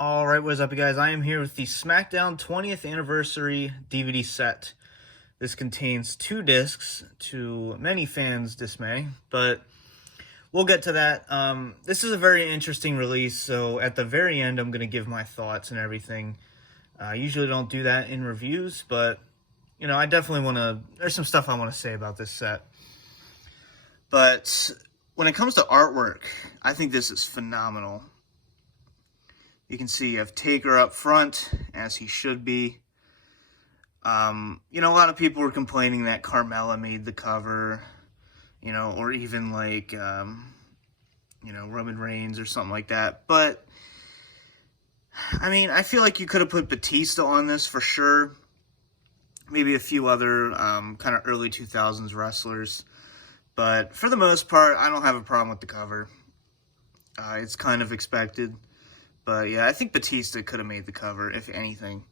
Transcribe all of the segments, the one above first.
Alright, what is up, you guys? I am here with the Smackdown 20th Anniversary DVD set. This contains 2 discs, to many fans' dismay, but we'll get to that. This is a very interesting release, so at the very end I'm going to give my thoughts and everything. I usually don't do that in reviews, but, you know, I definitely want to... There's some stuff I want to say about this set. But when it comes to artwork, I think this is phenomenal. You can see you have Taker up front, as he should be. You know, a lot of people were complaining that Carmella made the cover, you know, or even like, you know, Roman Reigns or something like that. But, I mean, I feel like you could have put Batista on this for sure. Maybe a few other kind of early 2000s wrestlers. But for the most part, I don't have a problem with the cover. It's kind of expected. But yeah, I think Batista could have made the cover, if anything.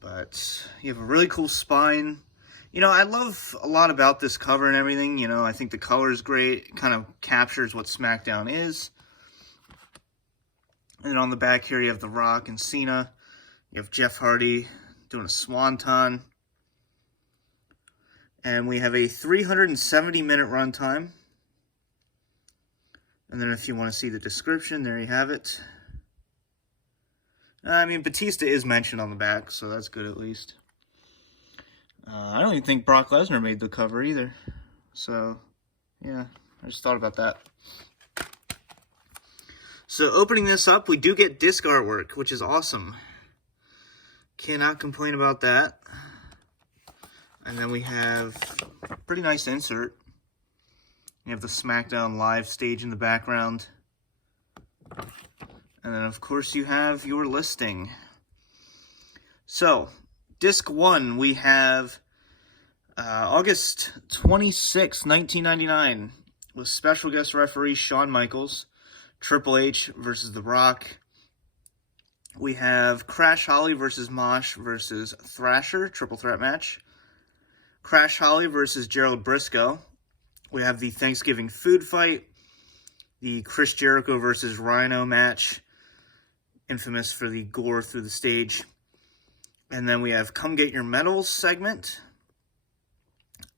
But you have a really cool spine. You know, I love a lot about this cover and everything. You know, I think the color is great. It kind of captures what SmackDown is. And then on the back here, you have The Rock and Cena. You have Jeff Hardy doing a swanton. And we have a 370-minute runtime. And then if you want to see the description, there you have it. I mean, Batista is mentioned on the back, so that's good at least. I don't even think Brock Lesnar made the cover either. So, yeah, I just thought about that. So, opening this up, we do get disc artwork, which is awesome. Cannot complain about that. And then we have a pretty nice insert. You have the Smackdown live stage in the background. And then, of course, you have your listing. So, Disc 1, we have August 26, 1999, with special guest referee Shawn Michaels, Triple H versus The Rock. We have Crash Holly versus Mosh versus Thrasher, triple threat match. Crash Holly versus Gerald Briscoe. We have the Thanksgiving food fight, the Chris Jericho versus Rhino match, infamous for the gore through the stage. And then we have Come Get Your Medals segment,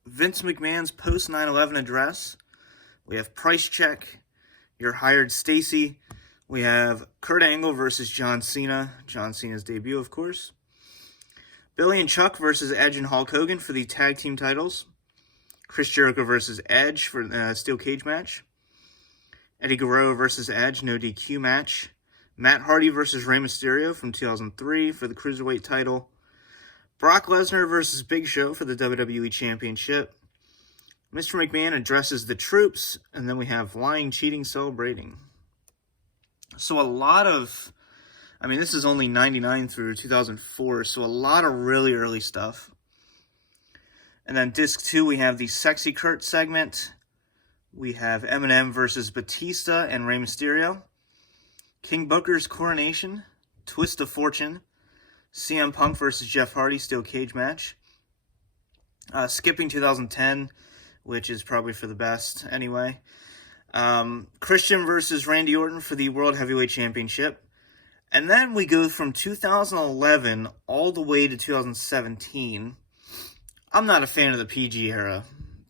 Vince McMahon's post 9/11 address. We have Price Check, Your Hired Stacy. We have Kurt Angle versus John Cena, John Cena's debut, of course. Billy and Chuck versus Edge and Hulk Hogan for the tag team titles. Chris Jericho versus Edge for the steel cage match. Eddie Guerrero versus Edge, no DQ match. Matt Hardy versus Rey Mysterio from 2003 for the Cruiserweight title. Brock Lesnar versus Big Show for the WWE Championship. Mr. McMahon addresses the troops, and then we have Lying, Cheating, Celebrating. So a lot of, I mean, this is only 99 through 2004, so a lot of really early stuff. And then Disc 2, we have the Sexy Kurt segment. We have Eminem versus Batista and Rey Mysterio. King Booker's coronation. Twist of Fortune. CM Punk versus Jeff Hardy, steel cage match. Skipping 2010, which is probably for the best anyway. Christian versus Randy Orton for the World Heavyweight Championship. And then we go from 2011 all the way to 2017. I'm not a fan of the PG era,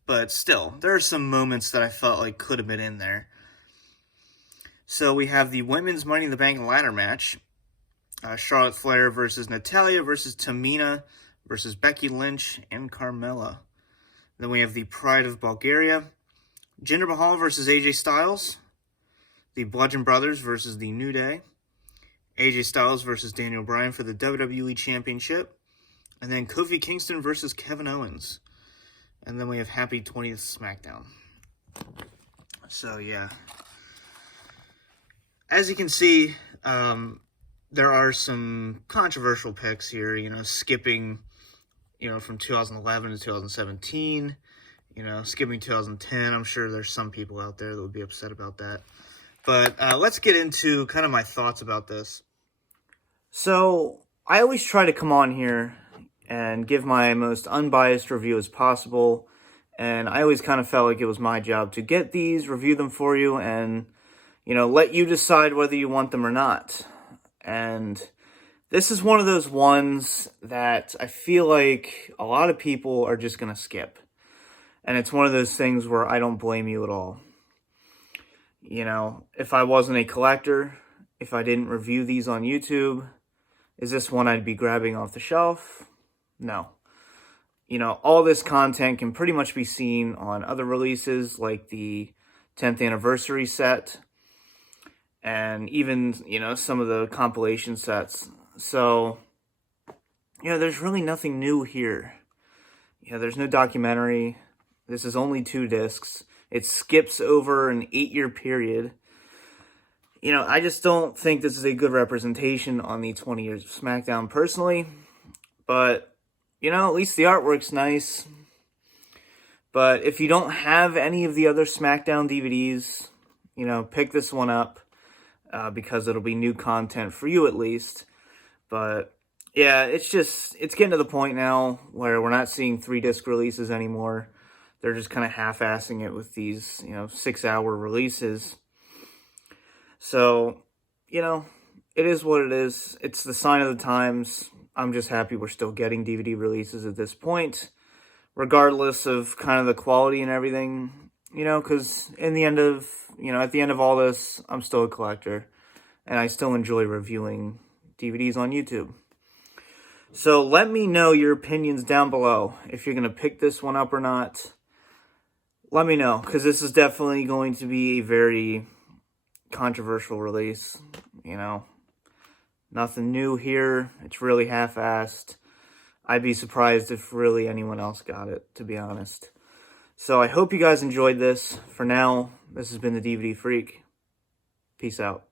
but still, there are some moments that I felt like could have been in there. So we have the Women's Money in the Bank ladder match. Charlotte Flair versus Natalya versus Tamina versus Becky Lynch and Carmella. Then we have the Pride of Bulgaria. Jinder Mahal versus AJ Styles. The Bludgeon Brothers versus the New Day. AJ Styles versus Daniel Bryan for the WWE Championship. And then Kofi Kingston versus Kevin Owens. And then we have Happy 20th SmackDown. So, yeah. As you can see, there are some controversial picks here. You know, skipping, you know, from 2011 to 2017. You know, skipping 2010. I'm sure there's some people out there that would be upset about that. But let's get into kind of my thoughts about this. So, I always try to come on here and give my most unbiased review as possible. And I always kind of felt like it was my job to get these, review them for you, and let you decide whether you want them or not. And this is one of those ones that I feel like a lot of people are just going to skip. And it's one of those things where I don't blame you at all. If I wasn't a collector, if I didn't review these on YouTube, is this one I'd be grabbing off the shelf? No. All this content can pretty much be seen on other releases like the 10th anniversary set and even, some of the compilation sets. So, there's really nothing new here. There's no documentary. This is only 2 discs. It skips over an 8-year period. I just don't think this is a good representation on the 20 years of SmackDown personally. But, at least the artwork's nice. But if you don't have any of the other SmackDown DVDs, pick this one up. Because it'll be new content for you at least. But, yeah, it's getting to the point now where we're not seeing 3-disc releases anymore. They're just kind of half-assing it with these, 6-hour releases. So, it is what it is. It's the sign of the times. I'm just happy we're still getting DVD releases at this point, regardless of kind of the quality and everything, because at the end of all this, I'm still a collector, and I still enjoy reviewing DVDs on YouTube. So let me know your opinions down below. If you're going to pick this one up or not, let me know, because this is definitely going to be a very controversial release. Nothing new here. It's really half-assed. I'd be surprised if really anyone else got it, to be honest. So I hope you guys enjoyed this. For now, this has been the DVD Freak. Peace out.